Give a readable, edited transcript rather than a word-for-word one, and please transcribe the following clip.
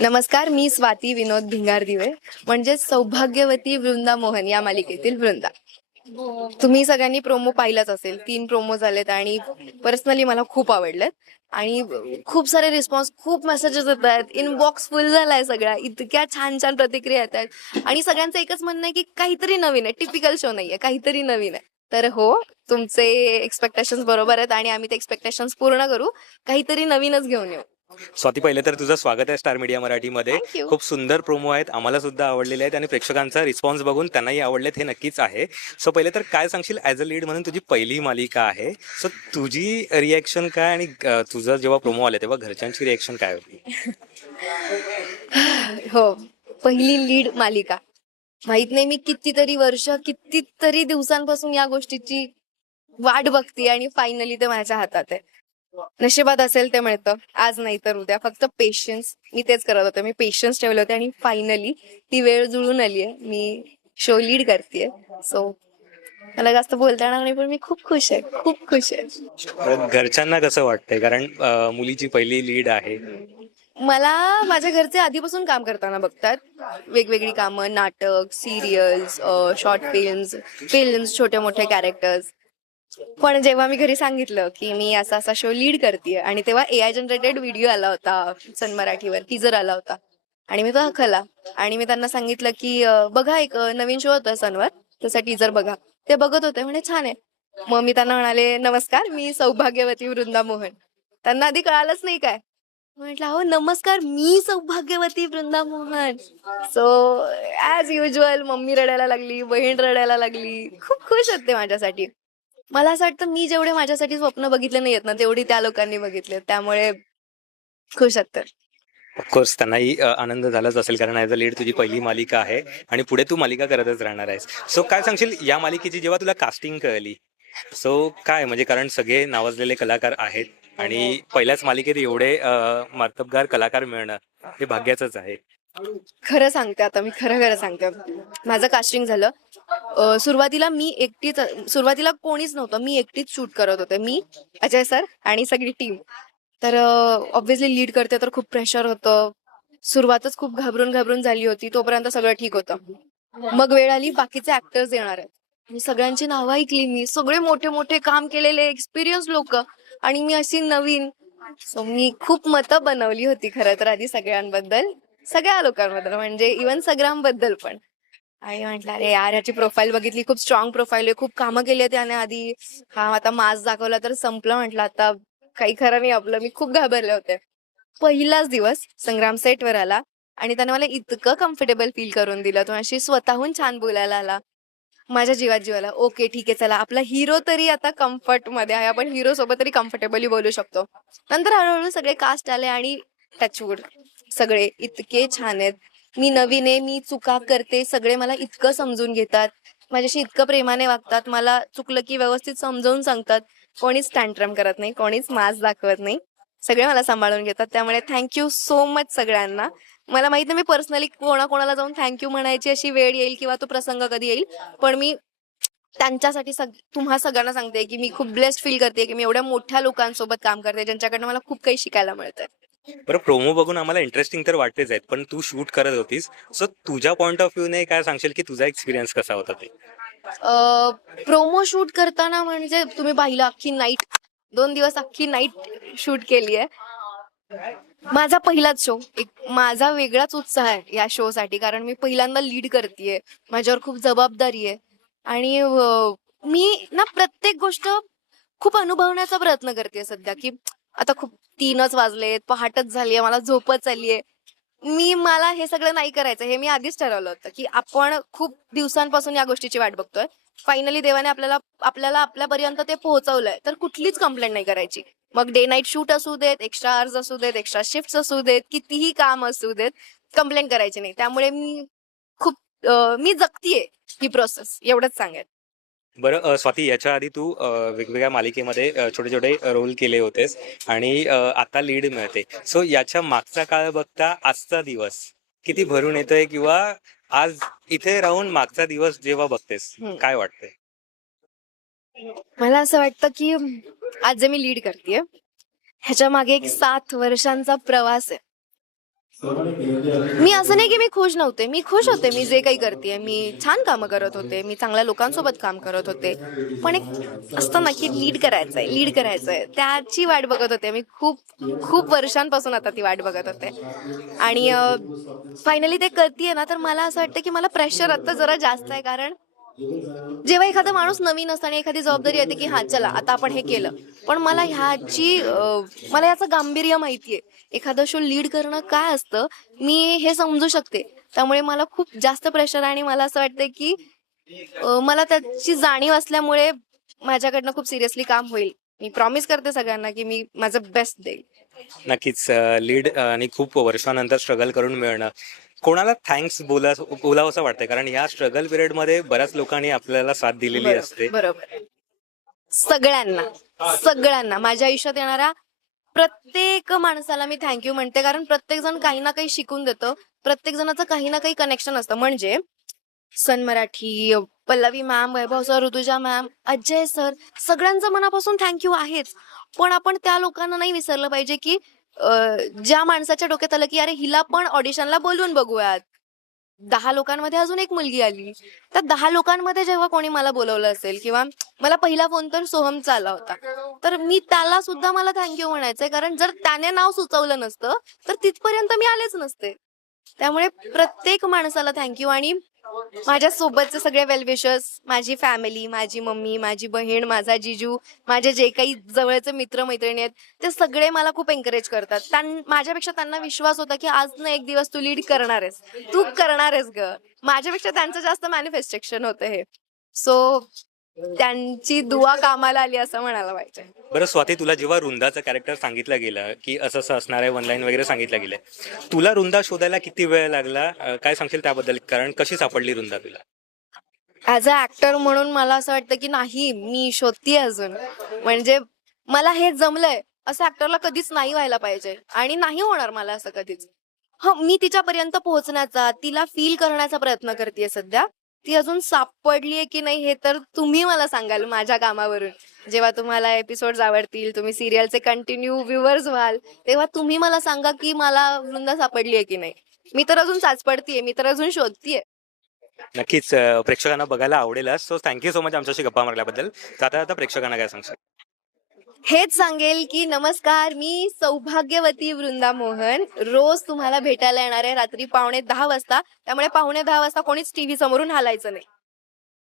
नमस्कार, मी स्वाती विनोद भिंगारदिवे म्हणजेच सौभाग्यवती वृंदा मोहन या मालिकेतील वृंदा. तुम्ही सगळ्यांनी प्रोमो पाहिलाच असेल. 3 प्रोमो झालेत आणि पर्सनली मला खूप आवडलेत आणि खूप सारे रिस्पॉन्स, खूप मेसेजेस येत आहेत. इनबॉक्स फुल झालाय सगळा. इतक्या छान छान प्रतिक्रिया येत आहेत आणि सगळ्यांचं एकच म्हणणं आहे की काहीतरी नवीन आहे, टिपिकल शो नाहीये, काहीतरी नवीन आहे. तर हो, तुमचे एक्सपेक्टेशन्स बरोबर आहेत आणि आम्ही ते एक्सपेक्टेशन्स पूर्ण करू. काहीतरी नवीनच घेऊन येऊ. स्वाती, पहिले तर तुझं स्वागत आहे स्टार मीडिया मराठीमध्ये. थँक्यू. खूप सुंदर प्रोमो आहेत, आम्हाला सुद्धा आवडलेले आहेत आणि प्रेक्षकांचा रिस्पॉन्स बघून त्यांनाही आवडलेत हे नक्कीच आहे. सो पहिले तर काय सांगशील, ॲज अ लीड म्हणून तुझी पहिली मालिका आहे, सो तुझी रिॲक्शन काय आणि तुझं जेव्हा प्रोमो आले तेव्हा घरच्यांची रिॲक्शन काय होती? हो, पहिली लीड मालिका. माहित नाही मी कितीतरी वर्ष, कितीतरी दिवसांपासून या गोष्टीची वाट बघते आणि फायनली ते माझ्या हातात आहे. नशिबात असेल ते मिळतं, आज नाही तर उद्या. फक्त पेशन्स, मी तेच करत होते. मी पेशन्स ठेवले होते आणि फायनली ती वेळ जुळून आली आहे. मी शो लीड करतेय. सो मला जास्त बोलता येणार नाही, पण मी खूप खुश आहे, खूप खुश आहे. तर घरच्यांना कसं वाटतंय, कारण मुलीची पहिली लीड आहे. मला माझ्या घरचे आधीपासून काम करताना बघतात. वेगवेगळी कामं, नाटक, सिरियल्स, शॉर्ट फिल्म्स, छोटे मोठे कॅरेक्टर्स. पण जेव्हा मी घरी सांगितलं की मी असा असा शो लीड करतेय आणि तेव्हा AI जनरेटेड व्हिडिओ आला होता सन मराठीवर, टीजर आला होता आणि मी तो दाखवला आणि मी त्यांना सांगितलं की बघा, एक नवीन शो होतोय सनवर, त्याचा टीजर बघा. ते बघत होते, म्हणे छान आहे. मग मी त्यांना म्हणाले, नमस्कार, मी सौभाग्यवती वृंदा मोहन. त्यांना आधी कळालंच नाही काय. म्हटलं, हो नमस्कार, मी सौभाग्यवती Vrinda Mohan. So as usual mummy रडायला लागली, बहीण रडायला लागली. खूप खुश आहेत ते माझ्यासाठी. मला असं वाटतं मी जेवढे माझ्यासाठी स्वप्न बघितले नाहीयेत ना, तेवढी त्या लोकांनी बघितले. त्यामुळे खुश आहेत ते. ऑफकोर्स त्यांनाही आनंद झालाच असेल, कारण ॲज अ लीड तुझी पहिली मालिका आहे आणि पुढे तू मालिका करतच राहणार आहेस. सो काय सांगशील या मालिकेची जेव्हा तुला कास्टिंग कळली, सो काय म्हणजे, कारण सगळे नावाजलेले कलाकार आहेत आणि पहिल्याच मालिकेत एवढे मार्तबगार कलाकार मिळणं हे भाग्याचंच आहे. खरं सांगते, आता मी खरं खरं सांगते. माझं कास्टिंग झालं. सुरुवातीला मी एकटीच, सुरुवातीला कोणीच नव्हतं. मी एकटीच शूट करत होते. मी, अजय सर आणि सगळी टीम. तर ऑब्व्हियसली लीड करते तर खूप प्रेशर होतं. सुरुवातच खूप घाबरून घाबरून झाली होती. तोपर्यंत सगळं ठीक होतं. मग वेळ आली, बाकीचे ऍक्टर्स येणार आहेत. मी सगळ्यांची नावं ऐकली. मी सगळे मोठे मोठे काम केलेले एक्सपिरियन्स लोक आणि मी अशी नवीन. सो मी खूप मतं बनवली होती खरं तर आधी सगळ्यांबद्दल, सगळ्या लोकांबद्दल, म्हणजे इव्हन सग्राम बद्दल पण. आणि म्हटलं, अरे यार, ह्याची प्रोफाईल बघितली, खूप स्ट्रॉंग प्रोफाईल आहे, खूप कामं केली आहे त्याने आधी. हा आता मास दाखवला तर संपलं. म्हटलं आता काही खरं नाही आपलं. मी खूप घाबरले होते. पहिलाच दिवस संग्राम सेटवर आला आणि त्याने मला इतकं कम्फर्टेबल फील करून दिलं. तो अशी स्वतःहून छान बोलायला आला. माझ्या जीवात जीवाला, ओके ठीक आहे, चला आपला हिरो तरी आता कम्फर्ट मध्ये आहे, आपण हिरो सोबत तरी कम्फर्टेबली बोलू शकतो. नंतर हळूहळू सगळे कास्ट आले आणि टचवूड सगळे इतके छान आहेत. मी नवीन आहे, मी चुका करते, सगळे मला इतकं समजून घेतात, माझ्याशी इतकं प्रेमाने वागतात, मला चुकलं की व्यवस्थित समजावून सांगतात. कोणीच टँट्रम करत नाही, कोणीच मास दाखवत नाही. सगळे मला सांभाळून घेतात. त्यामुळे थँक्यू सो मच सगळ्यांना. मला माहित नाही मी पर्सनली कोणाकोणाला जाऊन थँक्यू म्हणायची अशी वेळ येईल किंवा तो प्रसंग कधी येईल, पण मी त्यांच्यासाठी तुम्हा सगळ्यांना सांगते की मी खूप ब्लेस्ड फील करते की मी एवढ्या मोठ्या लोकांसोबत काम करते, ज्यांच्याकडनं मला खूप काही शिकायला मिळतंय. बरं, प्रोमो बघून आम्हाला इंटरेस्टिंग तर वाटतेच आहेत, पण तू शूट करत होतीस, सो तुझ्या पॉईंट ऑफ व्ह्यूने काय सांगशील की तुझा एक्सपिरियन्स कसा होता ते? प्रोमो शूट करताना म्हणजे तुम्ही पाहिलं, अख्खी नाईट, 2 दिवस अख्खी नाईट शूट केली आहे. माझा पहिलाच शो, एक माझा वेगळाच उत्साह आहे या शो साठी, कारण मी पहिल्यांदा लीड करतेय. माझ्यावर खूप जबाबदारी आहे आणि मी ना प्रत्येक गोष्ट खूप अनुभवण्याचा प्रयत्न करते सध्या. की आता खूप 3च वाजलेत, पहाटच झालीये, मला झोपच आलीये. मला हे सगळं नाही करायचं. हे मी आधीच ठरवलं होतं की आपण खूप दिवसांपासून या गोष्टीची वाट बघतोय. फायनली देवाने आपल्याला आपल्याला आपल्यापर्यंत ते पोहोचवलंय, तर कुठलीच कंप्लेंट नाही करायची. मग डे नाईट शूट असू देत, एक्स्ट्रा आवर्स असू देत, एक्स्ट्रा शिफ्ट असू देत, कितीही काम असू देत, कंप्लेंट करायची नाही. त्यामुळे मी खूप मी जगतीये ही प्रोसेस, एवढंच सांगेन. बरं, स्वाती, याच्या आधी तू वेगवेगळ्या मालिकेमध्ये छोटे छोटे रोल केले होतेस आणि आता लीड मिळते. सो याच्या मागचा काळ बघता आजचा दिवस किती भरून येतोय, किंवा आज इथे राहून मागचा दिवस जेव्हा बघतेस काय वाटतंय? मला असं वाटतं की आज जे मी लीड करतेय ह्याच्या मागे एक 7 वर्षांचा प्रवास आहे. मी असं नाही की मी खुश नव्हते, मी खुश होते. मी जे काही करते मी छान कामं करत होते, मी चांगल्या लोकांसोबत काम करत होते. पण एक असतं ना की लीड करायचंय त्याची वाट बघत होते मी. खूप खूप वर्षांपासून आता ती वाट बघत होते. आणि फायनली ते करतीये ना, तर मला असं वाटतं की मला प्रेशर आता जरा जास्त आहे. कारण जेव्हा एखादा माणूस नवीन असतो आणि एखादी जबाबदारी येते की हा चला आता आपण हे केलं, पण मला याचं गांभीर्य माहितीये. एखादा शो लीड करणं काय असतं मी हे समजू शकते. त्यामुळे मला खूप जास्त प्रेशर आहे आणि मला असं वाटतंय की मला त्याची जाणीव असल्यामुळे माझ्याकडनं खूप सिरियसली काम होईल. मी प्रॉमिस करते सगळ्यांना की मी माझं बेस्ट देईल. नक्कीच लीड आणि खूप वर्षानंतर स्ट्रगल करून मिळणं. कोणाला थँक्स बोलावं असं वाटतंय कारण या स्ट्रगल पिरियडमध्ये बऱ्याच लोकांनी आपल्याला साथ दिलेली असते. बरोबर. सगळ्यांना माझ्या आयुष्यात येणाऱ्या प्रत्येक माणसाला मी थँक्यू म्हणते. कारण प्रत्येक जण काही ना काही शिकून देतं. प्रत्येक जणाचं काही ना काही कनेक्शन असतं. म्हणजे Sun Marathi, Pallavi ma'am, Vaibhav sir, Rutuja ma'am, Ajay sir, सगळ्यांचं मनापासून थँक्यू आहेच. पण आपण त्या लोकांना नाही विसरलं पाहिजे की ज्या माणसाच्या डोक्यात आलं की अरे हिला पण ऑडिशनला बोलवून बघूयात. 10 लोकांमध्ये अजून एक मुलगी आली. त्या 10 लोकांमध्ये जेव्हा कोणी मला बोलवलं असेल किंवा मला पहिला फोन तर सोहमचा आला होता, तर मी त्याला सुद्धा मला थँक्यू म्हणायचंय. कारण जर त्याने नाव सुचवलं नसतं तर तिथपर्यंत मी आलेच नसते. त्यामुळे प्रत्येक माणसाला थँक्यू. आणि माझ्या सोबतचे सगळे वेलविशर्स, माझी फॅमिली, माझी मम्मी, माझी बहीण, माझा जिजू, माझे जे काही जवळचे मित्र मैत्रिणी आहेत, ते सगळे मला खूप एन्करेज करतात. माझ्यापेक्षा त्यांना विश्वास होता की आज ना एक दिवस तू लीड करणार आहेस, तू करणार आहेस ग. माझ्यापेक्षा त्यांचं जास्त मॅनिफेस्टेशन होतं हे. सो त्यांची दुआ कामाला आली असं म्हणायला पाहिजे. बरं स्वाती, तुला जेव्हा रुंदाचं कॅरेक्टर सांगितलं गेलं की असं असं असणार आहे, वन लाईन वगैरे सांगितलं गेलंय, तुला रुंदा शोधायला किती वेळ लागला? काय सांगशील त्याबद्दल? कारण कशी सापडली रुंदा तुला? ऍज अ ऍक्टर म्हणून मला असं वाटतं की नाही, मी शोधतीये अजून. म्हणजे मला हे जमलंय असं ऍक्टरला कधीच नाही व्हायला पाहिजे आणि नाही होणार मला असं कधीच. हो, मी तिच्यापर्यंत पोहोचण्याचा, तिला फील करण्याचा प्रयत्न करतेय सध्या. ती अजून सापडलीये की नाही हे तर तुम्ही मला सांगाल माझ्या कामावरून. जेव्हा तुम्हाला एपिसोड्स आवडतील, तुम्ही सिरियलचे कंटिन्यू व्ह्युअर्स व्हाल, तेव्हा तुम्ही मला सांगा की मला वृंदा सापडलीये की नाही. मी तर अजून चाचपडतीये, मी तर अजून शोधतीये. नक्कीच प्रेक्षकांना बघायला आवडेलच. सो थँक्यू सो मच आमच्याशी गप्पा मारल्याबद्दल. जाता जाता प्रेक्षकांना काय सांगशील? हेच सांगेल की नमस्कार, मी सौभाग्यवती वृंदा मोहन रोज तुम्हाला भेटायला येणार आहे रात्री 9:45 वाजता. त्यामुळे 9:45 वाजता कोणीच टीव्ही समोरून हालायचं नाही.